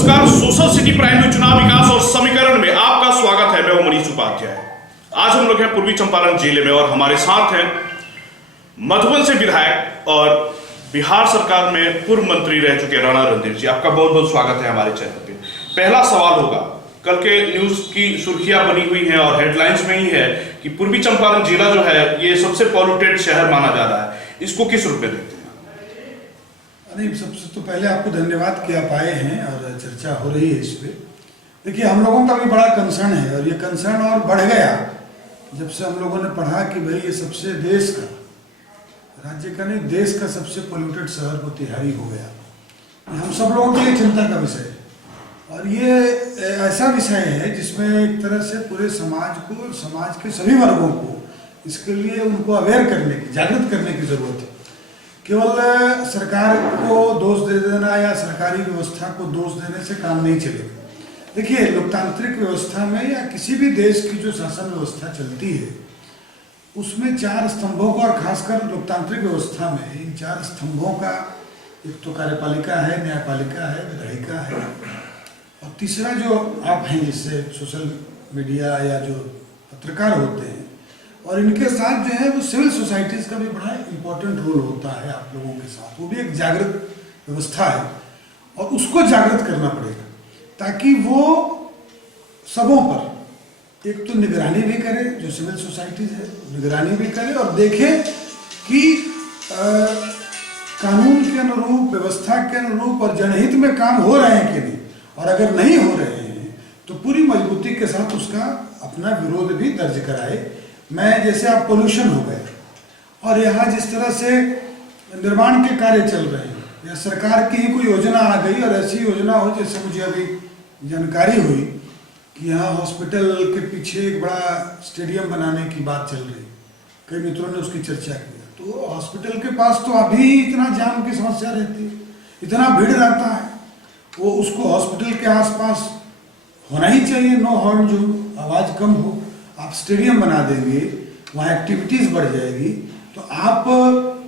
नमस्कार, social city prime में चुनाव विकास और समीकरण में आपका स्वागत है। मैं हूं मनीष उपाध्याय। आज हम लोग हैं पूर्वी चंपारण जिले में और हमारे साथ हैं मधुबन से विधायक और बिहार सरकार में पूर्व मंत्री रह चुके राणा रणधीर जी। आपका बहुत बहुत स्वागत है हमारे चैनल पे। पहला सवाल होगा, कल के न्यूज की सुर्खियां बनी हुई हैं और हेडलाइंस में ही है कि पूर्वी चंपारण जिला जो है ये सबसे पॉल्यूटेड शहर माना जा रहा है, इसको किस रूप में देखते हैं? नहीं, सबसे तो पहले आपको धन्यवाद कि आप आए हैं और चर्चा हो रही है इस पे। देखिए, हम लोगों का भी बड़ा कंसर्न है और ये कंसर्न और बढ़ गया जब से हम लोगों ने पढ़ा कि भाई ये सबसे देश का, राज्य का नहीं देश का सबसे पोल्यूटेड शहर मोतिहारी हो गया। हम सब लोगों के लिए चिंता का विषय है और ये ऐसा विषय है जिसमें एक तरह से पूरे समाज को, समाज के सभी वर्गों को इसके लिए उनको अवेयर करने की, जागृत करने की जरूरत है। केवल सरकार को दोष दे देना या सरकारी व्यवस्था को दोष देने से काम नहीं चलेगा। देखिए, लोकतांत्रिक व्यवस्था में या किसी भी देश की जो शासन व्यवस्था चलती है उसमें चार स्तंभों का, और खासकर लोकतांत्रिक व्यवस्था में इन चार स्तंभों का एक तो कार्यपालिका है, न्यायपालिका है, विधायिका है और तीसरा जो आप हैं जिससे सोशल मीडिया या जो पत्रकार होते हैं, और इनके साथ जो है वो सिविल सोसाइटीज़ का भी बड़ा इंपॉर्टेंट रोल होता है आप लोगों के साथ। वो भी एक जागृत व्यवस्था है और उसको जागृत करना पड़ेगा ताकि वो सबों पर एक तो निगरानी भी करे, जो सिविल सोसाइटीज़ है निगरानी भी करे और देखे कि कानून के अनुरूप, व्यवस्था के अनुरूप और जनहित में काम हो रहे हैं कि नहीं, और अगर नहीं हो रहे हैं तो पूरी मजबूती के साथ उसका अपना विरोध भी दर्ज कराए। मैं जैसे आप पोल्यूशन हो गए और यहाँ जिस तरह से निर्माण के कार्य चल रहे हैं या सरकार की ही कोई योजना आ गई और ऐसी योजना हो, जैसे मुझे अभी जानकारी हुई कि यहाँ हॉस्पिटल के पीछे एक बड़ा स्टेडियम बनाने की बात चल रही, कई मित्रों ने उसकी चर्चा की। तो हॉस्पिटल के पास तो अभी इतना जाम की समस्या रहती है, इतना भीड़ रहता है, वो उसको हॉस्पिटल के आसपास होना ही चाहिए नो हॉर्न जोन, आवाज़ कम हो। आप स्टेडियम बना देंगे, वहाँ एक्टिविटीज़ बढ़ जाएगी, तो आप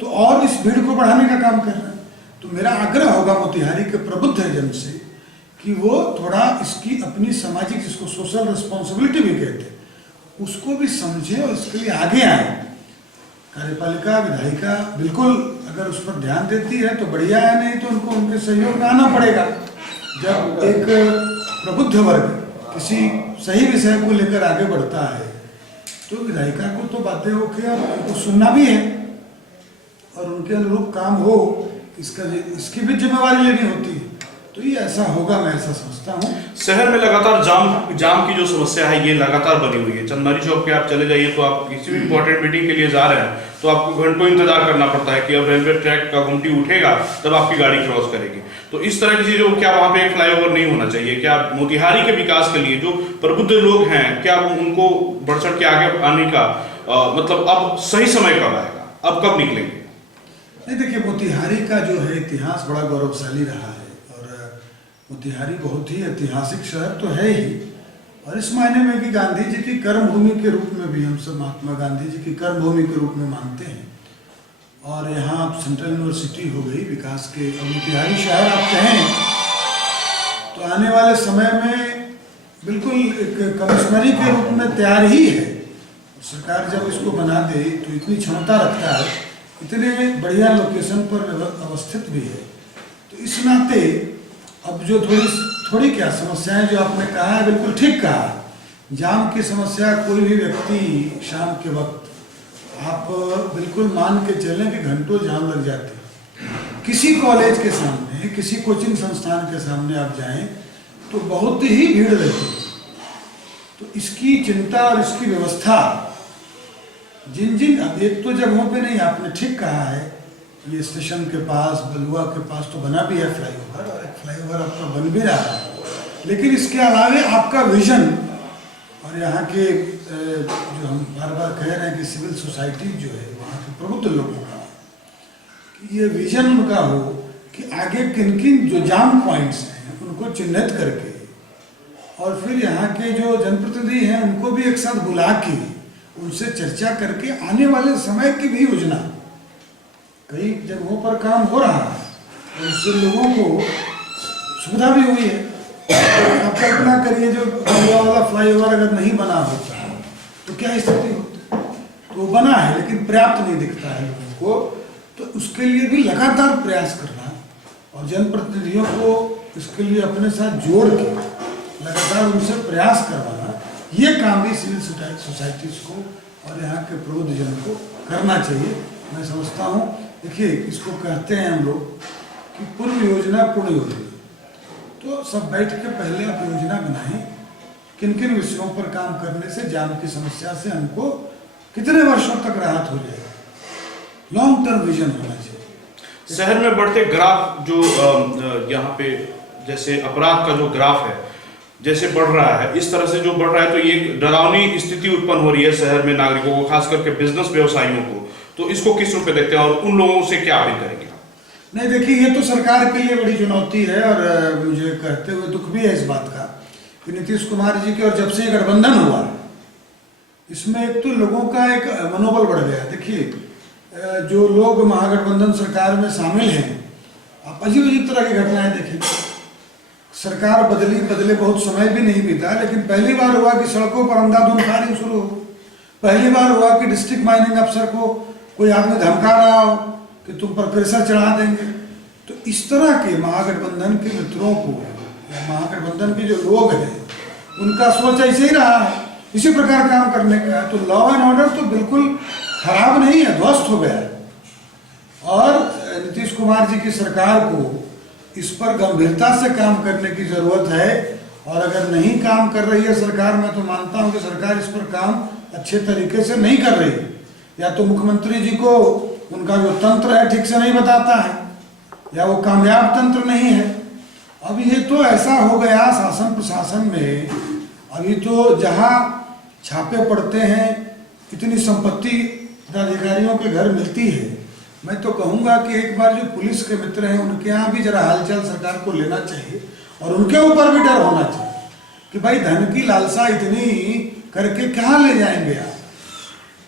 तो और इस भीड़ को बढ़ाने का काम कर रहे हैं। तो मेरा आग्रह होगा मोतिहारी के प्रबुद्ध जन से कि वो थोड़ा इसकी अपनी सामाजिक, जिसको सोशल रिस्पॉन्सिबिलिटी भी कहते हैं, उसको भी समझे और इसके लिए आगे आए। कार्यपालिका, विधायिका बिल्कुल अगर उस पर ध्यान देती है तो बढ़िया है, नहीं तो उनको उनके सहयोग में आना पड़ेगा। जब एक प्रबुद्ध वर्ग किसी सही विषय को लेकर आगे बढ़ता है तो विधायिका को तो बातें होकर उनको सुनना भी है और उनके अनुरूप काम हो, इसकी भी जिम्मेवारी लेनी होती है। तो ये ऐसा होगा, मैं ऐसा समझता हूँ। शहर में लगातार जाम की जो समस्या है ये लगातार बनी हुई है। चंदमारी चौक पे आप चले जाइए तो आप किसी भी इंपॉर्टेंट मीटिंग के लिए जा रहे हैं तो आपको घंटों इंतजार करना पड़ता है कि अब रेलवे ट्रैक का गुमटी उठेगा तब आपकी गाड़ी क्रॉस करेगी। तो इस तरह की चीजों, क्या वहाँ पे एक फ्लाईओवर नहीं होना चाहिए? क्या मोतिहारी के विकास के लिए जो प्रबुद्ध लोग हैं, क्या उनको बढ़ चढ़ के आगे आने का मतलब अब सही समय कब आएगा, अब कब निकलेंगे? नहीं, देखिए, मोतिहारी का जो है इतिहास बड़ा गौरवशाली रहा है और मोतिहारी बहुत ही ऐतिहासिक शहर तो है ही, और इस मायने में कि गांधी जी की कर्मभूमि के रूप में भी हम सब महात्मा गांधी जी की कर्मभूमि के रूप में मानते हैं। और यहाँ सेंट्रल यूनिवर्सिटी हो गई विकास के, और मोतिहारी शहर आप कहें तो आने वाले समय में बिल्कुल एक कमिश्नरी के रूप में तैयार ही है। सरकार जब इसको बना दे तो इतनी क्षमता रखता है, इतने बढ़िया लोकेशन पर अवस्थित भी है। तो इस नाते अब जो थोड़ी क्या समस्याएं जो आपने कहा है, बिल्कुल ठीक कहा। जाम की समस्या, कोई भी व्यक्ति शाम के वक्त आप बिल्कुल मान के चलें कि घंटों जाम लग जाते हैं। किसी कॉलेज के सामने, किसी कोचिंग संस्थान के सामने आप जाएं तो बहुत ही भीड़ रहती है। तो इसकी चिंता और इसकी व्यवस्था जिन अब एक तो जगहों पे नहीं, आपने ठीक कहा है, ये स्टेशन के पास, बलुआ के पास तो बना भी है फ्लाईओवर, और एक फ्लाईओवर आपका बन भी रहा है, लेकिन इसके अलावा आपका विजन और यहाँ के जो हम बार बार कह रहे हैं कि सिविल सोसाइटी जो है वहाँ के प्रबुद्ध लोगों का, कि ये विजन उनका हो कि आगे किन किन जो जाम पॉइंट्स हैं उनको चिन्हित करके, और फिर यहाँ के जो जनप्रतिनिधि हैं उनको भी एक साथ बुला के उनसे चर्चा करके आने वाले समय की भी योजना, कई जगहों पर काम हो रहा है और उससे लोगों को सुविधा भी हुई है। आप कल्पना करिए जो बलिया वाला फ्लाईओवर अगर नहीं बना होता तो क्या स्थिति होती। तो वो बना है लेकिन पर्याप्त नहीं दिखता है लोगों को, तो उसके लिए भी लगातार प्रयास करना और जनप्रतिनिधियों को इसके लिए अपने साथ जोड़ के लगातार उनसे प्रयास करवाना, ये काम भी सिविल सोसाइटीज को और यहाँ के प्रबुद्धजन को करना चाहिए। मैं समझता हूँ, देखिए इसको कहते हैं हम लोग कि पूर्व योजना पूर्ण योजना। तो सब बैठ के पहले आप योजना बनाएं, किन किन विषयों पर काम करने से जाम की समस्या से हमको कितने वर्षों तक राहत हो जाएगी। लॉन्ग टर्म विजन होना चाहिए। शहर में बढ़ते ग्राफ जो यहाँ पे जैसे अपराध का जो ग्राफ है जैसे बढ़ रहा है, इस तरह से जो बढ़ रहा है तो ये डरावनी स्थिति उत्पन्न हो रही है शहर में नागरिकों को, खास करके बिजनेस व्यवसायियों को। तो इसको किस रूप में देखते हैं और उन लोगों से क्या अपील करेंगे? नहीं देखिए, ये तो सरकार के लिए बड़ी चुनौती है और मुझे कहते हुए दुख भी है इस बात का कि नीतीश कुमार जी के और जब से गठबंधन हुआ इसमें एक तो लोगों का एक मनोबल बढ़ गया। देखिए जो लोग महागठबंधन सरकार में शामिल हैं, आप अजीब अजीब तरह की घटनाएं देखें। सरकार बदले बहुत समय भी नहीं बीता, लेकिन पहली बार हुआ कि सड़कों पर अंधाधुंध फायरिंग शुरू हो। पहली बार हुआ कि डिस्ट्रिक्ट माइनिंग अफसर को कोई आदमी धमका रहा हो कि तुम पर प्रेशर चढ़ा देंगे। तो इस तरह के महागठबंधन के मित्रों को या महागठबंधन के जो लोग हैं उनका सोच ऐसे ही रहा है, इसी प्रकार काम करने का है। तो लॉ एंड ऑर्डर तो बिल्कुल खराब नहीं है, ध्वस्त हो गया है। और नीतीश कुमार जी की सरकार को इस पर गंभीरता से काम करने की जरूरत है। और अगर नहीं काम कर रही है सरकार, मैं तो मानता हूं कि सरकार इस पर काम अच्छे तरीके से नहीं कर रही। या तो मुख्यमंत्री जी को उनका जो तंत्र है ठीक से नहीं बताता है, या वो कामयाब तंत्र नहीं है। अब ये तो ऐसा हो गया शासन प्रशासन में, अभी तो जहाँ छापे पड़ते हैं इतनी संपत्ति अधिकारियों के घर मिलती है। मैं तो कहूँगा कि एक बार जो पुलिस के मित्र हैं उनके यहाँ भी जरा हालचाल सरकार को लेना चाहिए और उनके ऊपर भी डर होना चाहिए कि भाई धन की लालसा इतनी करके कहाँ ले जाएंगे आप।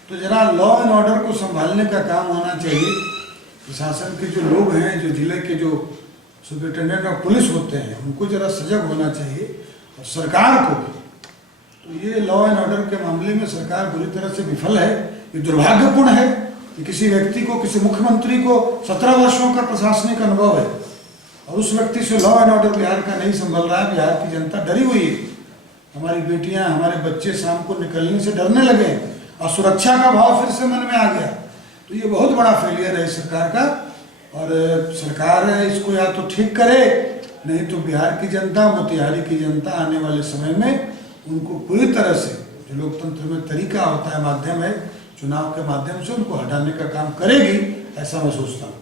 तो जरा लॉ एंड ऑर्डर को संभालने का काम होना चाहिए। प्रशासन के जो लोग हैं, जो जिले के जो सुपरिटेंडेंट ऑफ पुलिस होते हैं, उनको जरा सजग होना चाहिए और सरकार को भी। तो ये लॉ एंड ऑर्डर के मामले में सरकार बुरी तरह से विफल है। ये दुर्भाग्यपूर्ण है कि किसी व्यक्ति को, किसी मुख्यमंत्री को 17 वर्षों का प्रशासनिक अनुभव है और उस व्यक्ति से लॉ एंड ऑर्डर बिहार का नहीं संभल रहा है। बिहार की जनता डरी हुई है, हमारी बेटियां, हमारे बच्चे शाम को निकलने से डरने लगे और सुरक्षा का भाव फिर से मन में आ गया। तो ये बहुत बड़ा फेलियर है सरकार का और सरकार इसको या तो ठीक करे, नहीं तो बिहार की जनता, मोतिहारी की जनता आने वाले समय में उनको पूरी तरह से जो लोकतंत्र में तरीका होता है, माध्यम है, चुनाव के माध्यम से उनको हटाने का काम करेगी, ऐसा मैं सोचता हूँ।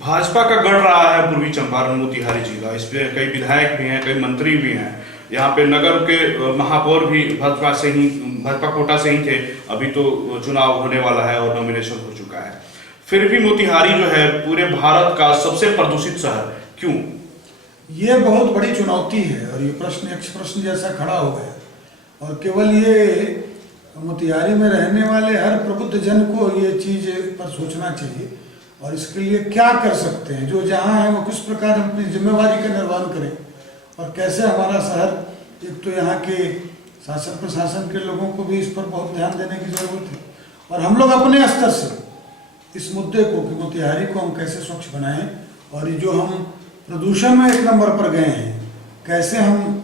भाजपा का गढ़ रहा है पूर्वी चंपारण मोतिहारी जिला। इसमें कई विधायक भी हैं, कई मंत्री भी हैं। यहाँ पे नगर के महापौर भी भाजपा कोटा से ही थे। अभी तो चुनाव होने वाला है और नॉमिनेशन हो चुका है। फिर भी मोतिहारी जो है पूरे भारत का सबसे प्रदूषित शहर क्यों? ये बहुत बड़ी चुनौती है और ये प्रश्न जैसा खड़ा हो गया। और केवल ये मोतिहारी में रहने वाले हर प्रबुद्ध जन को ये चीज पर सोचना चाहिए और इसके लिए क्या कर सकते हैं। जो जहाँ है वो किस प्रकार अपनी जिम्मेवारी का निर्वहन करें और कैसे हमारा शहर, एक तो यहाँ के शासन प्रशासन के लोगों को भी इस पर बहुत ध्यान देने की जरूरत है और हम लोग अपने स्तर से इस मुद्दे को कि मोतिहारी को हम कैसे स्वच्छ बनाएं और ये जो हम प्रदूषण में 1 नंबर पर गए हैं, कैसे हम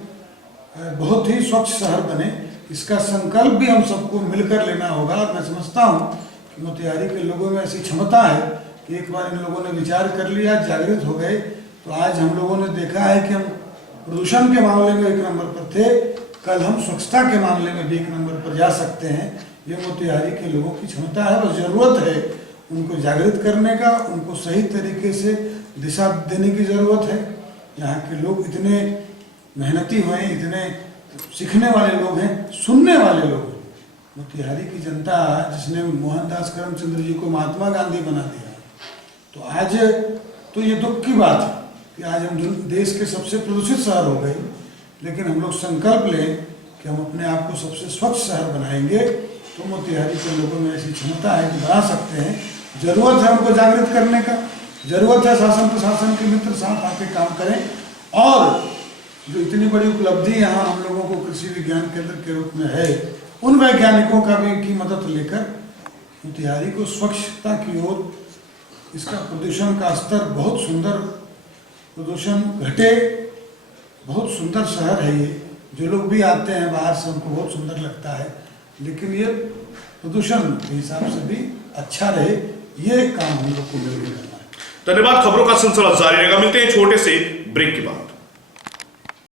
बहुत ही स्वच्छ शहर बने, इसका संकल्प भी हम सबको मिलकर लेना होगा। और मैं समझता हूँ कि मोतिहारी के लोगों में ऐसी क्षमता है कि एक बार इन लोगों ने विचार कर लिया, जागृत हो गए, तो आज हम लोगों ने देखा है कि हम प्रदूषण के मामले में 1 नंबर पर थे, कल हम स्वच्छता के मामले में भी 1 नंबर पर जा सकते हैं। ये मोतिहारी के लोगों की क्षमता है, बस जरूरत है उनको जागृत करने का, उनको सही तरीके से दिशा देने की जरूरत है। यहाँ के लोग इतने मेहनती हुए, इतने सीखने वाले लोग हैं, सुनने वाले लोग हैं। मोतिहारी की जनता जिसने मोहनदास करमचंद जी को महात्मा गांधी बना दिया, तो आज तो ये दुख की बात है कि आज हम देश के सबसे प्रदूषित शहर हो गए। लेकिन हम लोग संकल्प लें कि हम अपने आप को सबसे स्वच्छ शहर बनाएंगे, तो मोतिहारी के लोगों में ऐसी क्षमता है कि बना सकते हैं। जरूरत है हमको जागृत करने का, जरूरत है शासन प्रशासन के मित्र साथ आके काम करें और जो इतनी बड़ी उपलब्धि यहाँ हम लोगों को कृषि विज्ञान केंद्र के रूप में है, उन वैज्ञानिकों का भी की मदद लेकर मोतिहारी को स्वच्छता की ओर, इसका प्रदूषण का स्तर बहुत सुंदर, प्रदूषण घटे, बहुत सुंदर शहर है ये। जो लोग भी आते हैं बाहर से उनको बहुत सुंदर लगता है, लेकिन ये प्रदूषण के हिसाब से भी अच्छा रहे, ये काम हम लोग को मिलकर करना है। धन्यवाद। खबरों का सिलसिला जारी रहेगा, मिलते हैं छोटे से ब्रेक के बाद।